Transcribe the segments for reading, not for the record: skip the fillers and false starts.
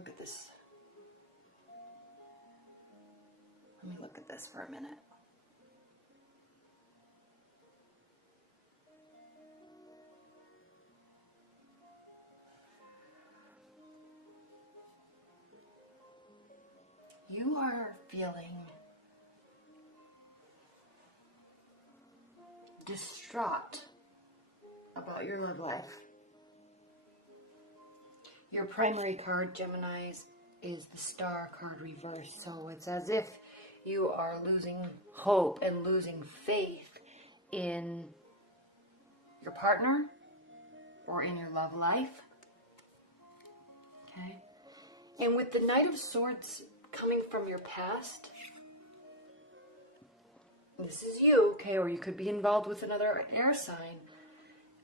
look at this. Let me look at this for a minute. You are feeling distraught about your love life. Your primary card, Geminis, is the Star card reversed. So it's as if you are losing hope and losing faith in your partner or in your love life. Okay? And with the Knight of Swords coming from your past, this is you, okay, or you could be involved with another air sign.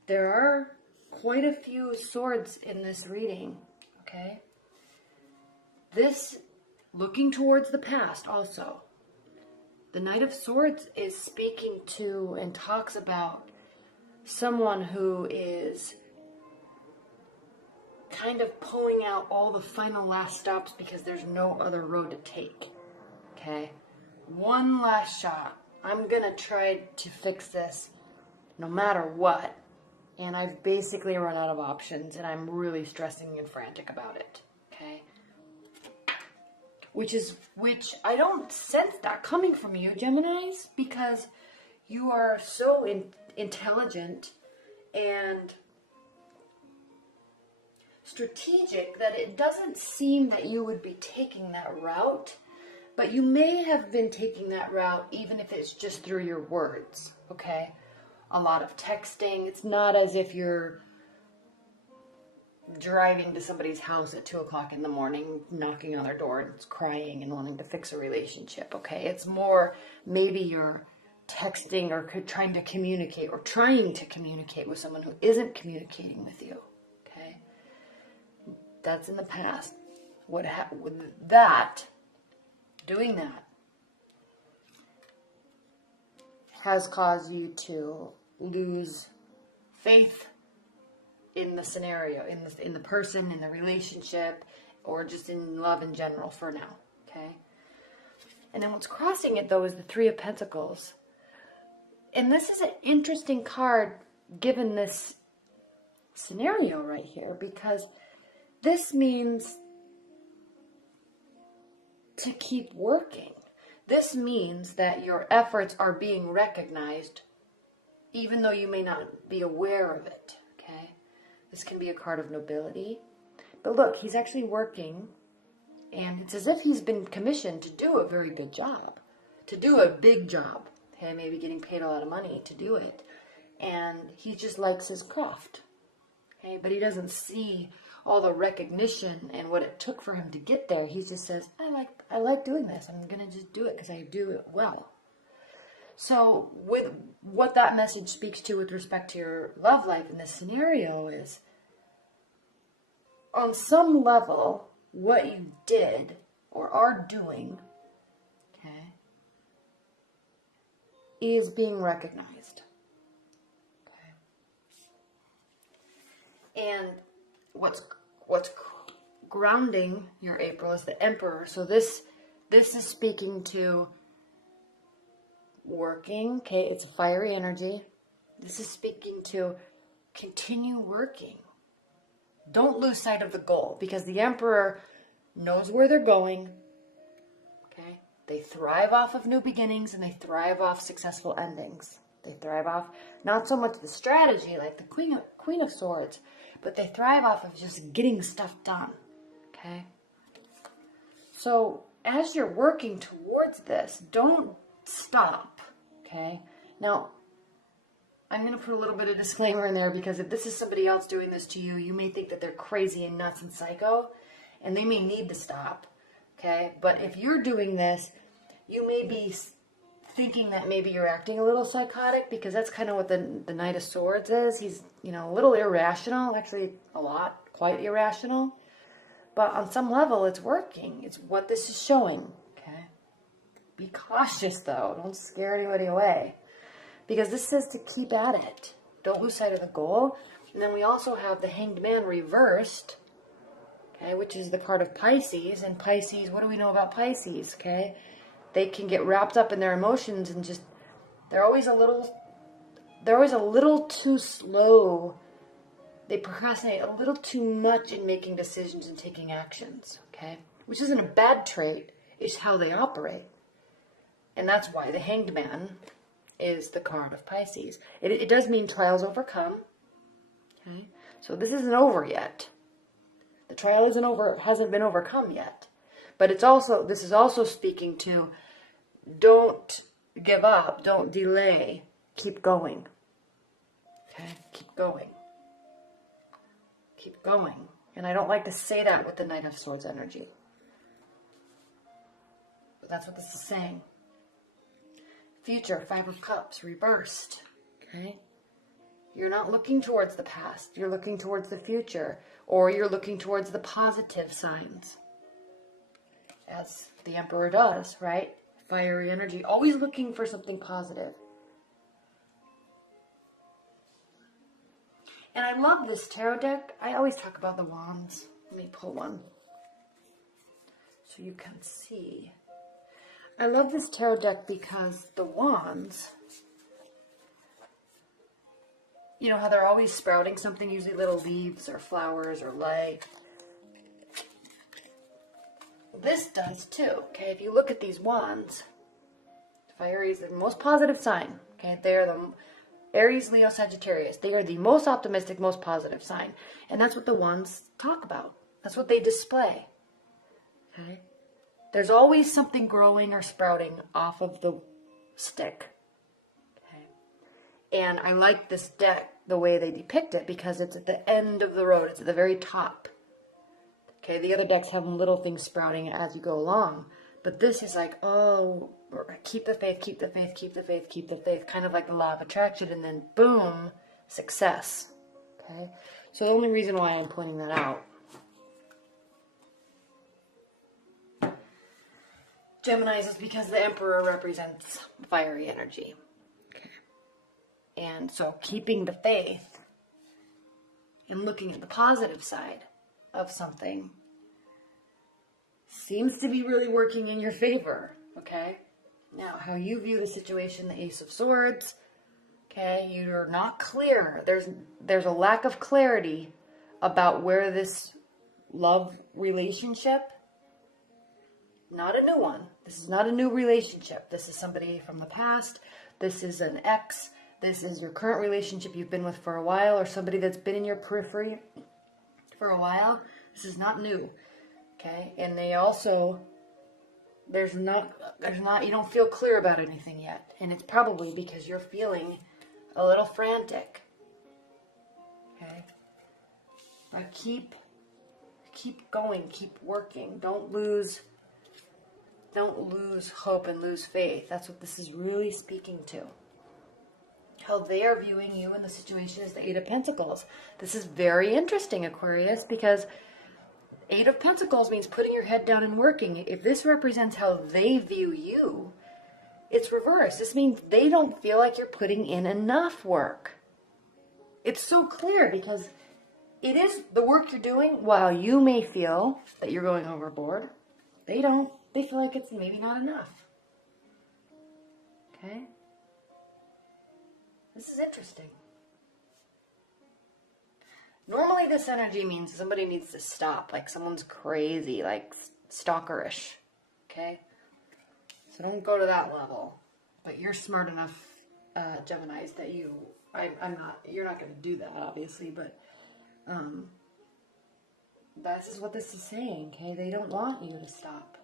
There are quite a few swords in this reading, okay? This, looking towards the past also. The Knight of Swords is speaking to and talks about someone who is kind of pulling out all the final last stops because there's no other road to take, okay? One last shot. I'm going to try to fix this no matter what. And I've basically run out of options, and I'm really stressing and frantic about it, okay? Which I don't sense that coming from you, Geminis, because you are so intelligent and strategic that it doesn't seem that you would be taking that route, but you may have been taking that route even if it's just through your words, okay? A lot of texting. It's not as if you're driving to somebody's house at 2 o'clock in the morning, knocking on their door and crying and wanting to fix a relationship, okay? It's more maybe you're texting or trying to communicate with someone who isn't communicating with you, okay? That's in the past. Doing that has caused you to lose faith in the scenario, in the person, in the relationship, or just in love in general for now, okay? And then what's crossing it, though, is the Three of Pentacles. And this is an interesting card given this scenario right here, because this means to keep working. This means that your efforts are being recognized even though you may not be aware of it, okay? This can be a card of nobility. But look, he's actually working, and it's as if he's been commissioned to do a very good job, to do a big job, okay? Maybe getting paid a lot of money to do it. And he just likes his craft, okay? But he doesn't see all the recognition and what it took for him to get there. He just says, I like doing this. I'm going to just do it because I do it well. So with what that message speaks to with respect to your love life in this scenario is, on some level, what you did or are doing, okay, is being recognized. Okay. And what's grounding your April is the Emperor. So this is speaking to working, okay? It's a fiery energy. This is speaking to continue working. Don't lose sight of the goal, because the Emperor knows where they're going, okay? They thrive off of new beginnings, and they thrive off successful endings. They thrive off not so much the strategy like the Queen of Swords, but they thrive off of just getting stuff done, okay? So as you're working towards this, don't stop, okay? Now, I'm going to put a little bit of disclaimer in there, because if this is somebody else doing this to you, you may think that they're crazy and nuts and psycho, and they may need to stop, okay? But if you're doing this, you may be thinking that maybe you're acting a little psychotic, because that's kind of what the Knight of Swords is. He's, a little irrational, actually quite irrational. But on some level, it's working. It's what this is showing, okay? Be cautious, though. Don't scare anybody away, because this says to keep at it. Don't lose sight of the goal. And then we also have the Hanged Man reversed, okay, which is the card of Pisces. And Pisces, what do we know about Pisces, okay? They can get wrapped up in their emotions and just, they're always a little too slow. They procrastinate a little too much in making decisions and taking actions, okay? Which isn't a bad trait, it's how they operate. And that's why the Hanged Man is the card of Pisces. It does mean trials overcome, okay? So this isn't over yet. The trial isn't over, hasn't been overcome yet. But this is also speaking to, don't give up, don't delay, keep going. Okay, keep going. Keep going. And I don't like to say that with the Knight of Swords energy. But that's what this is saying. Future, Five of Cups, reversed. Okay? You're not looking towards the past. You're looking towards the future. Or you're looking towards the positive signs. As the Emperor does, right? Fiery energy. Always looking for something positive. And I love this tarot deck. I always talk about the wands. Let me pull one so you can see. I love this tarot deck because the wands, you know how they're always sprouting something, usually little leaves or flowers or light. This does too, okay? If you look at these wands, fiery is the most positive sign, okay? They are the Aries, Leo, Sagittarius. They are the most optimistic, most positive sign. And that's what the wands talk about. That's what they display. Okay? There's always something growing or sprouting off of the stick. Okay? And I like this deck, the way they depict it, because it's at the end of the road. It's at the very top. Okay, the other decks have little things sprouting as you go along. But this is like, oh, keep the faith, keep the faith, keep the faith, keep the faith. Kind of like the law of attraction. And then, boom, success. Okay? So the only reason why I'm pointing that out, Geminis, is because the Emperor represents fiery energy. Okay? And so keeping the faith and looking at the positive side of something seems to be really working in your favor, okay? Now, how you view the situation, the Ace of Swords, okay, you're not clear. There's a lack of clarity about where this love relationship, not a new one. This is not a new relationship. This is somebody from the past. This is an ex. This is your current relationship you've been with for a while, or somebody that's been in your periphery for a while. This is not new, okay? And they also, there's not, you don't feel clear about anything yet. And it's probably because you're feeling a little frantic, okay? But keep going, keep working. Don't lose hope and lose faith. That's what this is really speaking to. How they are viewing you in the situation is the Eight of Pentacles. This is very interesting, Aquarius, because Eight of Pentacles means putting your head down and working. If this represents how they view you, it's reversed. This means they don't feel like you're putting in enough work. It's so clear because it is the work you're doing. While you may feel that you're going overboard, they don't. They feel like it's maybe not enough. Okay? This is interesting. Normally this energy means somebody needs to stop, like someone's crazy, like stalkerish, okay? So don't go to that level. But you're smart enough, Geminis, that you're not going to do that, obviously, but this is what this is saying, okay? They don't want you to stop.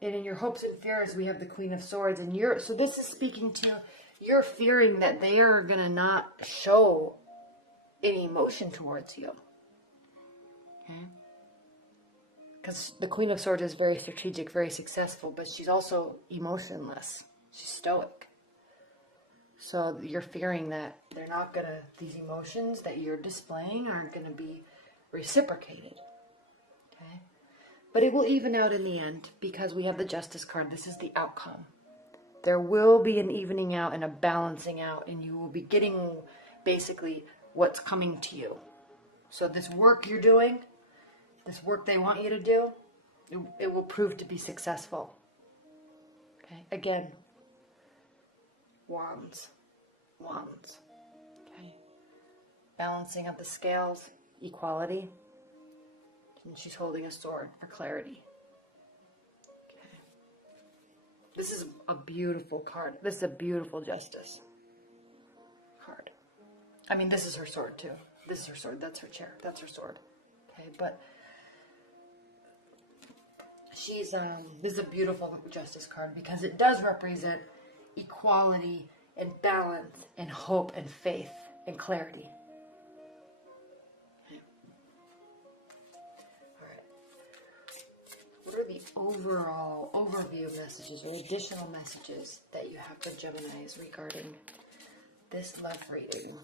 And in your hopes and fears, we have the Queen of Swords, and so this is speaking to, you're fearing that they are going to not show any emotion towards you. Okay? Because the Queen of Swords is very strategic, very successful, but she's also emotionless. She's stoic. So you're fearing that they're not going to, these emotions that you're displaying aren't going to be reciprocated. Okay? But it will even out in the end because we have the Justice card. This is the outcome. There will be an evening out and a balancing out, and you will be getting basically what's coming to you. So this work you're doing, this work they want you to do, it will prove to be successful. Okay, again, wands, wands. Okay, balancing of the scales, equality. And she's holding a sword for clarity. Okay, this is a beautiful card. This is a beautiful justice card. I mean, this is her sword too. This is her sword. That's her chair. That's her sword. Okay, but she's this is a beautiful justice card because it does represent equality and balance and hope and faith and clarity. Okay. All right. What are the overall overview messages or additional messages that you have for Geminis regarding this love reading?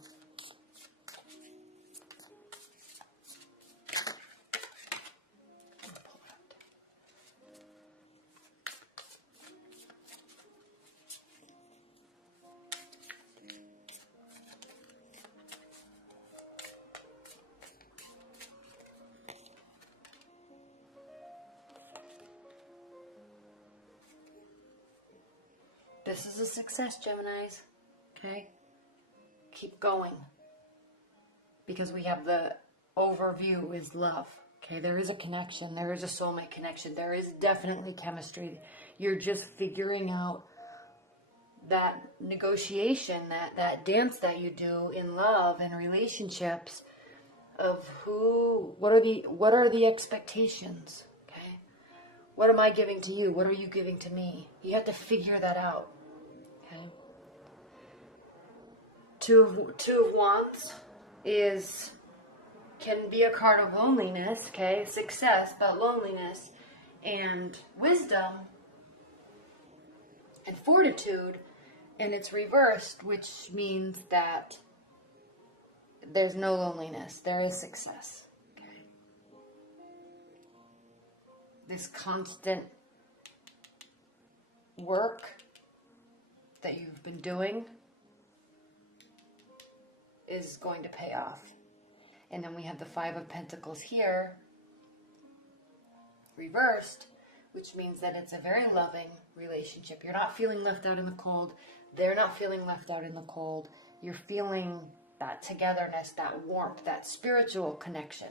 This is a success, Geminis. Okay? Keep going. Because we have the overview is love. Okay? There is a connection. There is a soulmate connection. There is definitely chemistry. You're just figuring out that negotiation, that dance that you do in love and relationships of what are the expectations? Okay? What am I giving to you? What are you giving to me? You have to figure that out. Okay. Two of Wands can be a card of loneliness, okay? Success, but loneliness and wisdom and fortitude, and it's reversed, which means that there's no loneliness. There is success. Okay. This constant work that you've been doing is going to pay off. And then we have the Five of Pentacles here, reversed, which means that it's a very loving relationship. You're not feeling left out in the cold. They're not feeling left out in the cold. You're feeling that togetherness, that warmth, that spiritual connection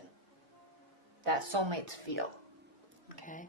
that soulmates feel. Okay?